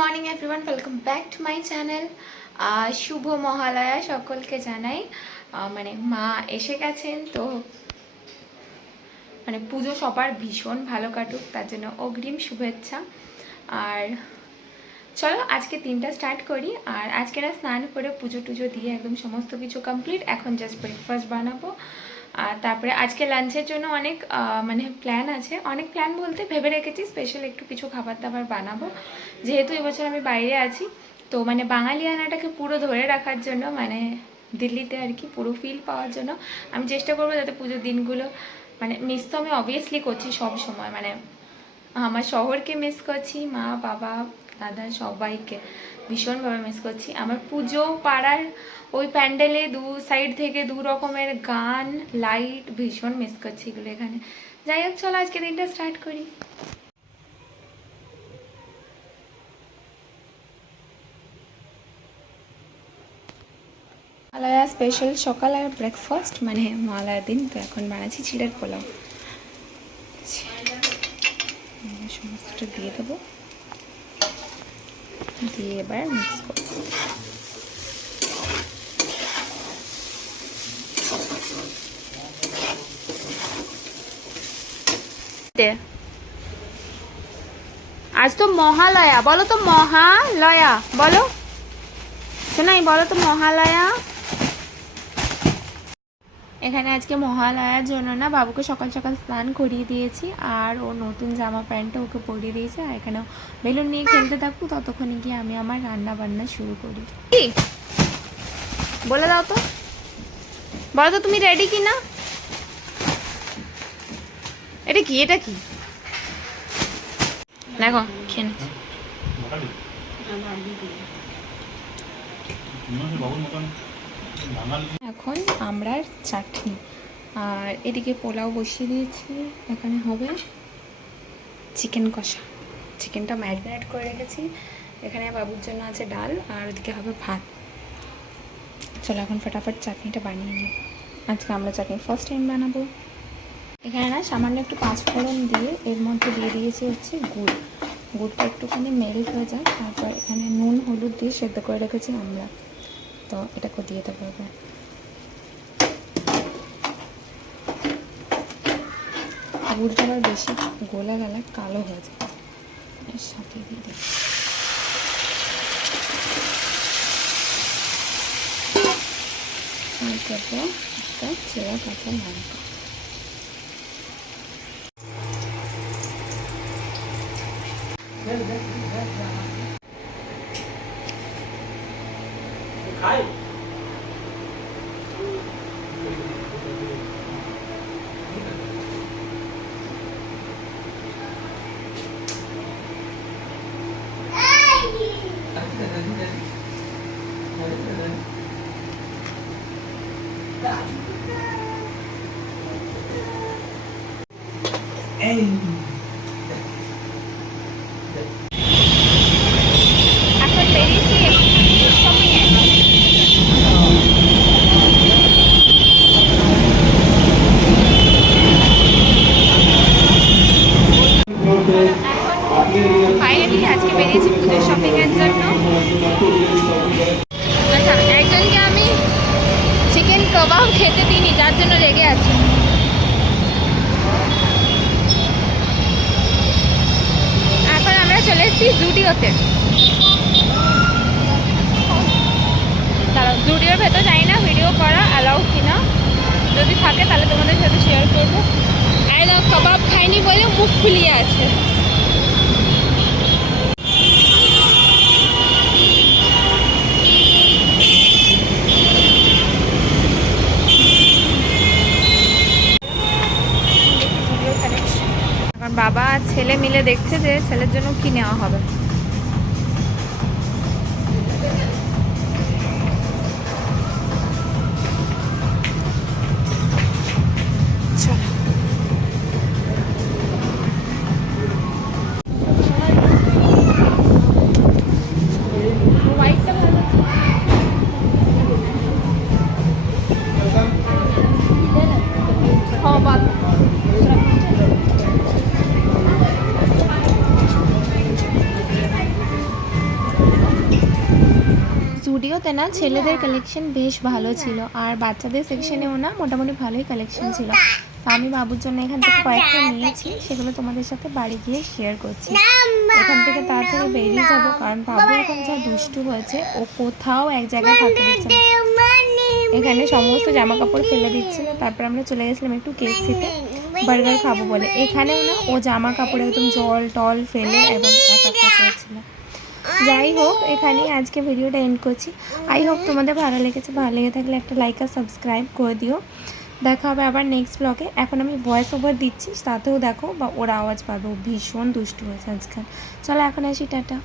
Morning everyone welcome back to my channel শুভ মহালয়া সকলকে জানাই মানে মা এসে গেছেন, তো মানে পুজো সবার ভীষণ ভালো কাটুক, তার জন্য অগ্রিম শুভেচ্ছা। আর চলো, আজকে তিনটা স্টার্ট করি। আর আজকে না স্নান করে পুজো টুজো দিয়ে একদম সমস্ত কিছু কমপ্লিট এখন জাস্ট ব্রেকফাস্ট বানাবো। আর তারপরে আজকে লাঞ্চের জন্য অনেক মানে প্ল্যান আছে। অনেক প্ল্যান বলতে ভেবে রেখেছি স্পেশাল একটু কিছু খাবার দাবার বানাবো। যেহেতু এবছর আমি বাইরে আছি, তো মানে বাঙালিয়ানাটাকে পুরো ধরে রাখার জন্য মানে দিল্লিতে আর কি পুরো ফিল পাওয়ার জন্য, আমি চেষ্টা করব যাতে পুজোর দিনগুলো মানে মিস তো আমি অবভিয়াসলি করছি সব সময়। মানে আমার শহরকে মিস করছি, মা, বাবা দাদা, সবাইকে ভীষণভাবে মিস করছি। আমার পুজো পাড়ার ওই প্যান্ডেলে দু সাইড থেকে দু রকমের গান লাইট ভীষণ মিস করছি এগুলো এখানে। যাই হোক, চলো আজকে দিনটা স্টার্ট করি। মালায়া স্পেশাল সকাল আর ব্রেকফাস্ট মানে মালায়ার দিন, তো এখন বানাচ্ছি চিড়ের পোলাও। সমস্তটা দিয়ে দেবো। দিয়ে এবার মিক্স আজ তো মহালয়া বলো তো মহালয়া বলো। শোনাই বলো তো মহালয়া। এখানে আজকে মহালয়ার জন্য না বাবুকে সকাল সকাল স্নান করিয়ে দিয়েছি আর ও নতুন জামা প্যান্টটা ওকে পরিয়ে দিয়েছে আর এখানেও বেলুন নিয়ে খেলতে থাকুক ততক্ষণে গিয়ে আমি আমার রান্না বান্না শুরু করি। বলে দাও তো। বলো তো তুমি রেডি কি না এটা কি? এটা কি? দেখো খেয়ে নিচ্ছি। বাবুর মতন। এখন আমরার চাটনি। আর এদিকে পোলাও বসিয়ে দিয়েছি। এখানে হবে চিকেন কষা। চিকেনটা ম্যারিনেট করে রেখেছি। এখানে বাবুর জন্য আছে ডাল, আর ওদিকে হবে ভাত। চলো এখন ফটাফট চাটনিটা বানিয়ে নিই। আজকে আমরা চাটনি ফার্স্ট টাইম বানাবো। এখানে না সামান্য একটু পাঁচ ফোড়ন দিয়ে এর মধ্যে দিয়ে দিয়েছি হচ্ছে গুড়। গুড়টা একটুখানি মেল্ট হয়ে যায় তারপর এখানে নুন, হলুদ দিয়ে সেদ্ধ করে রেখেছি আমরা। তো এটাকে দিয়ে দেবো এবার। গুড়টা আবার বেশি গোলা গেলে কালো হয়ে যায় এর সাথে দিয়ে দেবো। আর はい。Hey. এসেছি জুডিওতে তারা জুডিওর ভেতর যাই না ভিডিও করা অ্যালাউ কিনা। যদি থাকে, তাহলে তোমাদের সাথে শেয়ার করব। আই কবাব খাইনি বলে মুখ ফুলিয়ে আছে। ছেলে মিলে দেখছে যে ছেলের জন্য কি নেওয়া হবে। জুডিওতে না ছেলেদের কালেকশন বেশ ভালো ছিল। আর বাচ্চাদের সেকশনেও না মোটামুটি ভালোই কালেকশন ছিল। তো আমি বাবুর জন্য এখান থেকে কয়েকটা নিয়েছি, সেগুলো তোমাদের সাথে বাড়ি গিয়ে শেয়ার করছি। এখান থেকে তাড়াতাড়ি বেরিয়ে যাব, কারণ বাবু এখন যা দুষ্টু হয়েছে, ও কোথাও এক জায়গায় থাকতে দিচ্ছে এখানে সমস্ত জামা কাপড় ফেলে দিচ্ছিল তারপর আমরা চলে গেছিলাম একটু কেক কেএফসিতে বার্গার খাব বলে। এখানেও না ও জামা কাপড় একদম জল টল ফেলে একদম একা করেছিল যাই হোক, এখানেই আজকে ভিডিওটা এন্ড করছি। আই হোপ তোমাদের ভালো লেগেছে। ভালো লেগে থাকলে একটা লাইক আর সাবস্ক্রাইব করে দিও। দেখা হবে আবার নেক্সট ব্লগে এখন আমি ভয়েস ওভার দিচ্ছি, তাতেও দেখো বা ওর আওয়াজ পাবে। ভীষণ দুষ্টু হয়েছে আজকাল। চলো, এখন আসি, টাটা।